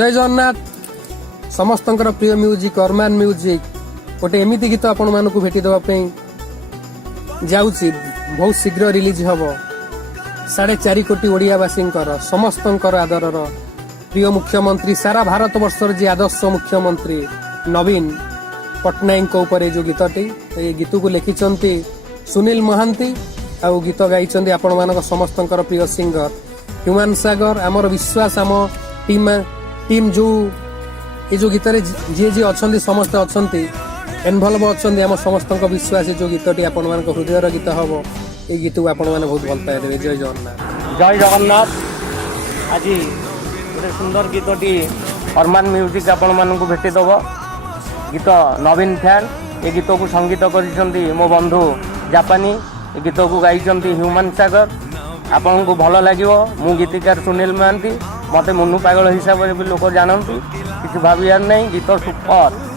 जय जगन्नाथ समस्त प्रिय म्यूजिक अरमान म्यूजिक गोटे एमती गीत आपण मानक भेटी देवाई जाऊँगी बहुत शीघ्र रिलीज हम 4.5 कोटी ओडियावासी समस्त आदर प्रिय मुख्यमंत्री सारा भारत वर्षर जी आदर्श मुख्यमंत्री नवीन पट्टनायक जो गीतटी गीत को लिखिं सुनील महांती आ गीत गाई आपण मान समस्त प्रिय सिंगर ह्यूमान सागर आमर विश्वास आम टीम जो गीत जी जी अच्छा समस्त अच्छा इनवल्व अच्छा आम समस्त विश्वास जो गीतटी आपण मान हृदयर गीत हम ये गीत को आपण मैंने बहुत भल पाए जय जगन्नाथ। जय जगन्नाथ। आज गोटे सुंदर गीतटी अरमान म्यूजिक आपण मानक भेटीदेव गीत नवीन फैन ये गीत को संगीत कर मो बंधु जापानी ये गीत को गाई ह्यूमान सागर आपन को भल लगे मु गीतिकार सुनील महांती मते मुन्नू पागल हिसाब से भी लोग जानती किसी भावियार नहीं गीत सुपर।